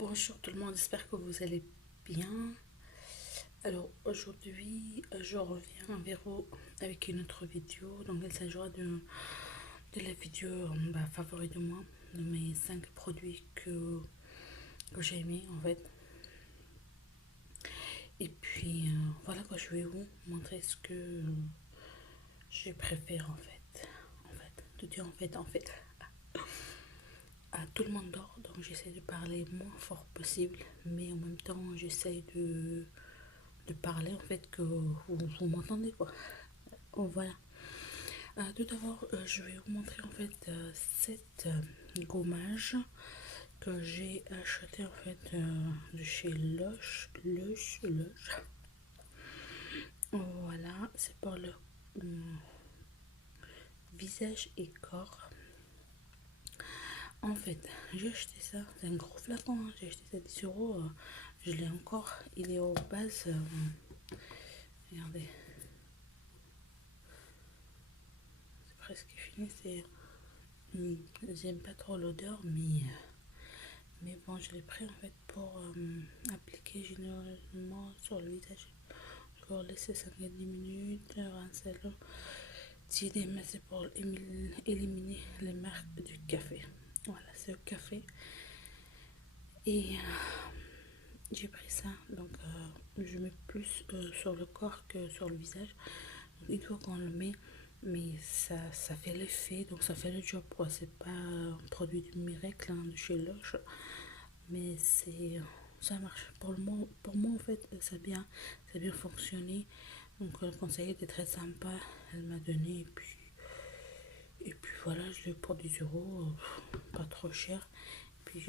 Bonjour tout le monde, j'espère que vous allez bien. Alors aujourd'hui, je reviens vers vous avec une autre vidéo. Donc il s'agira de la vidéo favorite de moi, de mes 5 produits que j'ai aimés en fait. Et puis voilà quoi, je vais vous montrer ce que je préfère en fait. Tout est en fait. Tout le monde dort, donc j'essaie de parler moins fort possible, mais en même temps j'essaie de parler en fait que vous m'entendez quoi. Oh, voilà. Tout d'abord, je vais vous montrer en fait cette gommage que j'ai acheté en fait de chez Lush. Voilà, c'est pour le visage et corps. En fait, j'ai acheté ça, c'est un gros flacon, hein. J'ai acheté ça 10 euros. Je l'ai encore, il est au base. Regardez, c'est presque fini. J'aime pas trop l'odeur, mais bon, je l'ai pris en fait pour appliquer généralement sur le visage. Je vais laisser 5 à 10 minutes, rincer l'eau. Tirer, mais c'est pour éliminer les marques du café. Voilà, c'est le café. Et j'ai pris ça, donc je mets plus sur le corps que sur le visage. Donc, une fois qu'on le met, mais ça fait l'effet, donc ça fait le job quoi. C'est pas un produit du miracle hein, de chez Lush, mais ça marche pour moi en fait. Ça a bien fonctionné. Donc le conseiller était très sympa, elle m'a donné, et puis voilà, je l'ai pour 10 euros, pas trop cher. Puis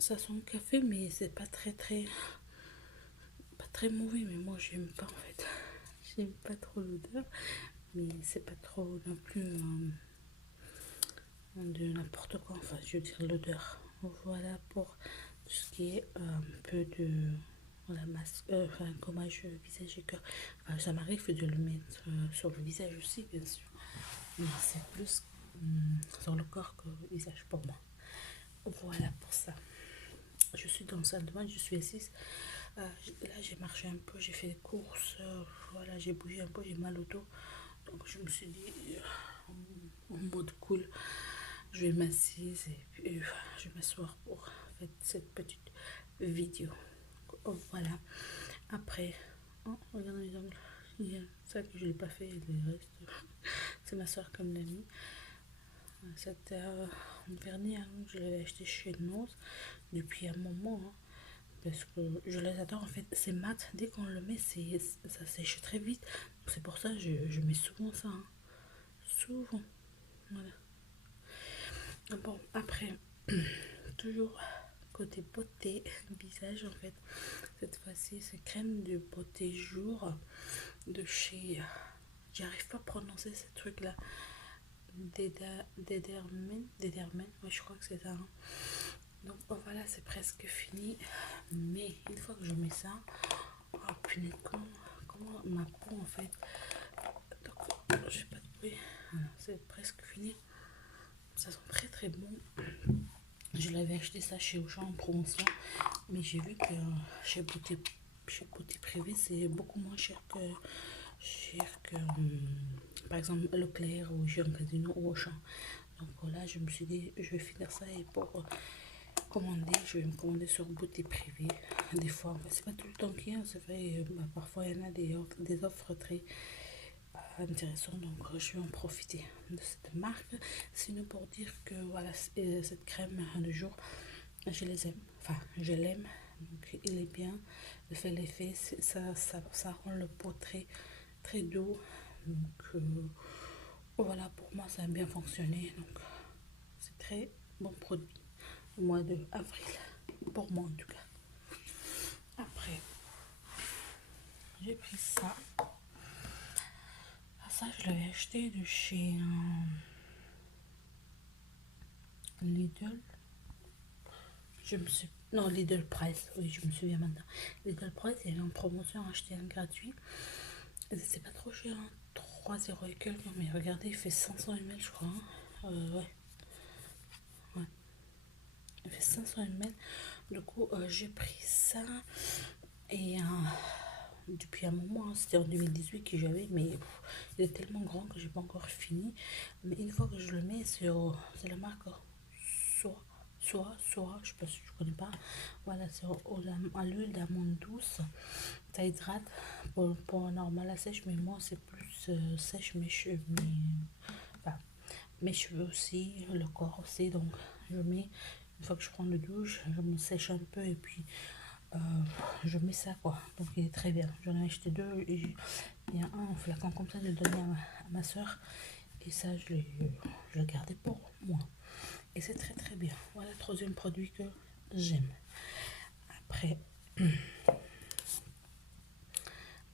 ça sent le café, mais c'est pas très mauvais, mais moi j'aime pas en fait. J'aime pas trop l'odeur, mais c'est pas trop non plus de n'importe quoi. Enfin, je veux dire l'odeur. Voilà pour tout ce qui est un peu de la masque, enfin, gommage visage et corps. Enfin, ça m'arrive de le mettre sur le visage aussi, bien sûr. Mais c'est plus sur le corps que le visage pour moi. Voilà pour ça. Je suis dans le salle de bain, je suis assise. Là, j'ai marché un peu, j'ai fait des courses. Voilà, j'ai bougé un peu, j'ai mal au dos. Donc, je me suis dit, en mode cool, je vais m'asseoir et puis je vais m'asseoir pour faire cette petite vidéo. Voilà. Après, oh, regardez les ongles. Il y a ça que je ne l'ai pas fait, le reste, c'est ma soeur comme l'a mis. C'était un vernis hein, je l'avais acheté chez Nose depuis un moment. Hein, parce que je les adore en fait. C'est mat, dès qu'on le met, ça sèche très vite. C'est pour ça que je mets souvent ça. Hein. Souvent. Voilà. Bon, après, toujours côté beauté visage en fait. Cette fois-ci, c'est crème de beauté jour de chez. J'arrive pas à prononcer ce truc là. Dedermen, ouais, je crois que c'est ça. Hein. Donc voilà, c'est presque fini. Mais une fois que je mets ça, oh punaise, comment ma peau en fait. Donc, j'ai pas de bruit. Voilà, c'est presque fini. Ça sent très très bon. Je l'avais acheté ça chez Auchan en promotion, mais j'ai vu que chez Beauté Privée, c'est beaucoup moins cher que par exemple Leclerc ou Géant Casino ou Auchan. Donc voilà, je me suis dit, je vais finir ça et pour commander, je vais me commander sur Beauté Privée. Des fois, c'est pas tout le temps qu'il y a, c'est vrai, parfois il y en a des offres très intéressant, donc je vais en profiter de cette marque. Sinon pour dire que voilà, cette crème de jour, je les aime, enfin je l'aime, donc il est bien, il fait l'effet, ça rend le peau très très doux, donc voilà, pour moi ça a bien fonctionné, donc c'est très bon produit au mois de avril, pour moi en tout cas. Après j'ai pris ça. Ça, je l'avais acheté de chez Lidl. Non, Lidl Price, oui, je me souviens maintenant. Lidl Price, il y avait en promotion, acheter un gratuit. C'est pas trop cher, hein, 3,0 et quelques. Mais regardez, il fait 500 ml, je crois. Hein. Ouais. Ouais. Il fait 500 ml. Du coup, j'ai pris ça. Et depuis un moment, hein, c'était en 2018 que j'avais, mais il est tellement grand que j'ai pas encore fini. Mais une fois que je le mets, c'est la marque Soa, je sais pas si tu connais pas. Voilà, c'est à l'huile d'amande douce. Ça hydrate pour normal à sèche, mais moi c'est plus sèche mes cheveux, enfin, mes cheveux aussi, le corps aussi. Donc je mets, une fois que je prends le douche, je me sèche un peu et puis euh, je mets ça quoi. Donc il est très bien. J'en ai acheté deux et il y a un flacon comme ça, je l'ai donné à ma soeur. Et ça, je l'ai gardé pour moi. Et c'est très très bien. Voilà le troisième produit que j'aime. Après,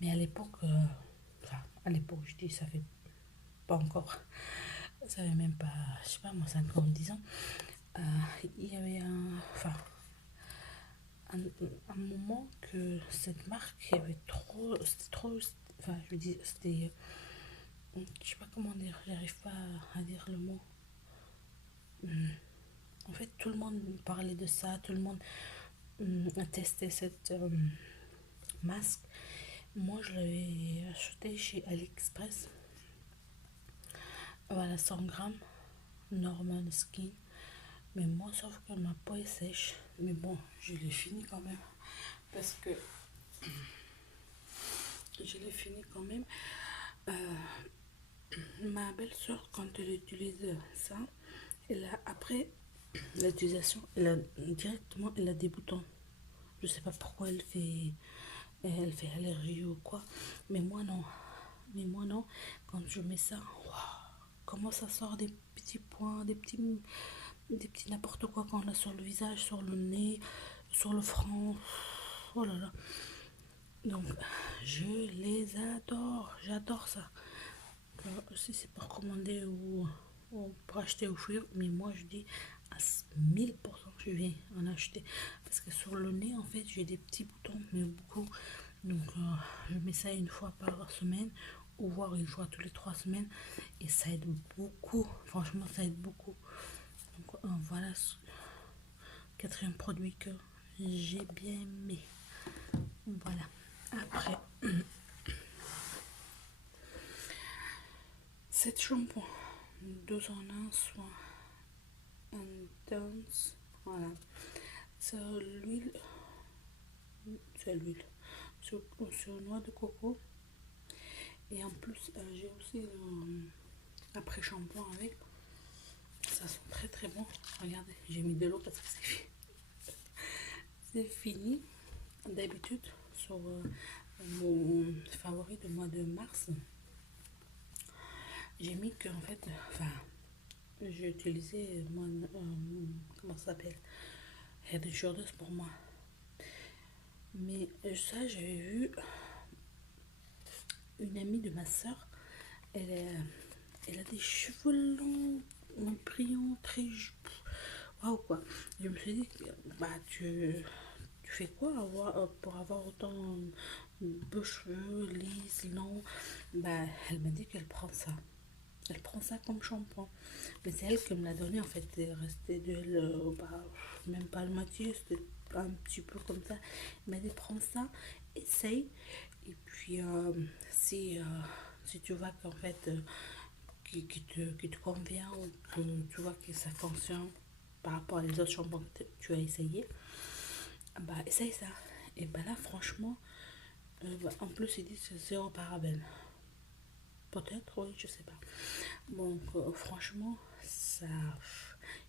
mais à l'époque, enfin, à l'époque, je dis, ça fait pas encore, ça fait même pas, je sais pas moi, 5 ans, 10 ans. Euh, il y avait enfin, un moment que cette marque, il y avait c'était trop, enfin, je veux dire, c'était, je sais pas comment dire, j'arrive pas à dire le mot. En fait, tout le monde parlait de ça, tout le monde a testé cette masque. Moi, je l'avais acheté chez AliExpress. Voilà, 100 grammes, normal skin. Mais moi, sauf que ma peau est sèche. Mais bon, je l'ai fini quand même. Parce que je l'ai fini quand même. Ma belle-soeur, quand elle utilise ça, après l'utilisation, directement, elle a des boutons. Je sais pas pourquoi elle fait allergie ou quoi. Mais moi, non. Mais moi, non. Quand je mets ça, waouh, comment ça sort des petits points, des petits n'importe quoi quand on a sur le visage, sur le nez, sur le front. Oh là là. Donc, je les adore. J'adore ça. Si c'est pour commander ou pour acheter ou fuir, mais moi je dis à 1000% je vais en acheter. Parce que sur le nez, en fait, j'ai des petits boutons, mais beaucoup. Donc, je mets ça une fois par semaine ou voire une fois tous les 3 semaines. Et ça aide beaucoup. Franchement, ça aide beaucoup. Donc, voilà ce quatrième produit que j'ai bien aimé. Voilà. Après, cette shampoing, deux en un, soit intense. Voilà. C'est l'huile. C'est l'huile. Sur noix de coco. Et en plus, j'ai aussi après-shampoing avec. Ça sent très très bon. Regardez, j'ai mis de l'eau parce que c'est fini. D'habitude, sur mon favori du mois de mars, j'ai mis que en fait, enfin, j'ai utilisé moi, comment ça s'appelle, Head and Shoulders pour moi. Mais ça, j'avais vu une amie de ma soeur, elle, elle a des cheveux longs, brillants, très waouh quoi. Je me suis dit, bah tu fais quoi pour avoir autant de cheveux lisses, longs. Bah elle m'a dit qu'elle prend ça. Elle prend ça comme shampoing. Mais c'est elle qui me l'a donné en fait. Il restait d'elle, bah, même pas le moitié, c'était un petit peu comme ça. Elle m'a dit prends ça, essaye. Et puis si tu vois qu'en fait qui te convient ou que tu vois que ça fonctionne par rapport à les autres shampoings que tu as essayé, bah essaye ça. Et bah là franchement, bah, en plus ils disent que c'est zéro parabène. Peut-être, oui, je sais pas. Donc, franchement, ça.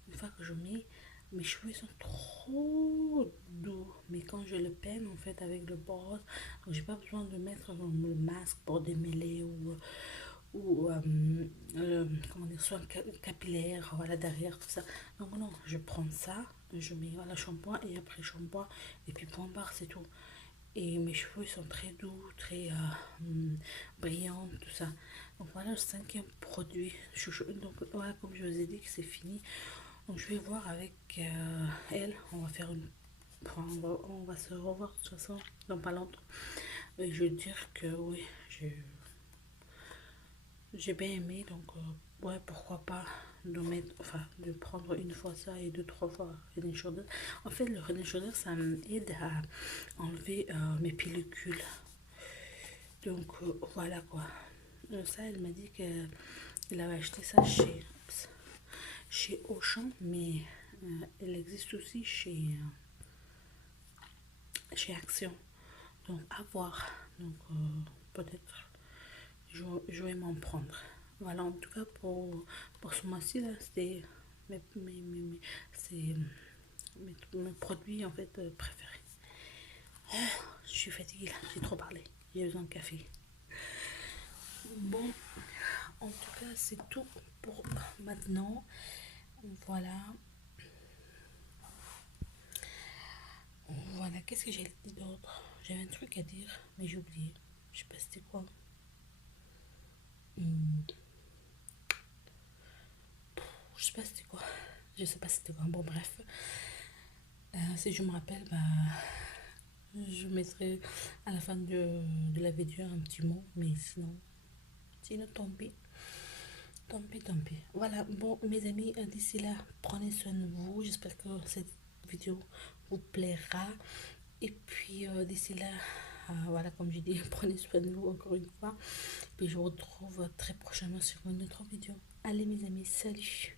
Une fois que je mets, mes cheveux sont trop doux. Mais quand je le peine, en fait, avec le brosse, donc j'ai pas besoin de mettre le masque pour démêler ou comment dire, soin capillaire, voilà, derrière, tout ça. Donc, non, je prends ça, je mets voilà, shampoing et après shampoing, et puis point barre, c'est tout. Et mes cheveux sont très doux, très brillants, tout ça. Donc voilà le cinquième produit. Donc voilà, comme je vous ai dit que c'est fini. Donc je vais voir avec elle. On va faire une... Enfin, on va se revoir de toute façon dans pas longtemps. Et je veux dire que oui, j'ai bien aimé. Donc ouais, pourquoi pas de mettre, enfin, de prendre une fois ça et deux, trois fois Head and Shoulders. En fait, le Head and Shoulders, ça m'aide à enlever mes pellicules. Donc, voilà quoi. Ça, elle m'a dit qu'elle avait acheté ça chez Auchan, mais elle existe aussi chez Action. Donc, à voir. Donc, peut-être je vais m'en prendre. Voilà, en tout cas, pour ce mois-ci, là, c'était c'est mes produits en fait préférés. Je suis fatiguée là, j'ai trop parlé. J'ai besoin de café. Bon, en tout cas, c'est tout pour maintenant. Voilà. Voilà, qu'est-ce que j'ai dit d'autre? J'avais un truc à dire, mais j'ai oublié. Je sais pas c'était quoi. Hmm, je sais pas c'était quoi. Je sais pas c'était quoi. Bon, bref. Si je me rappelle, bah, je mettrai à la fin de la vidéo un petit mot. Mais sinon tant pis. Tant pis, tant pis. Voilà, bon, mes amis, d'ici là, prenez soin de vous. J'espère que cette vidéo vous plaira. Et puis, d'ici là, voilà, comme j'ai dit, prenez soin de vous encore une fois. Puis, je vous retrouve très prochainement sur une autre vidéo. Allez, mes amis, salut!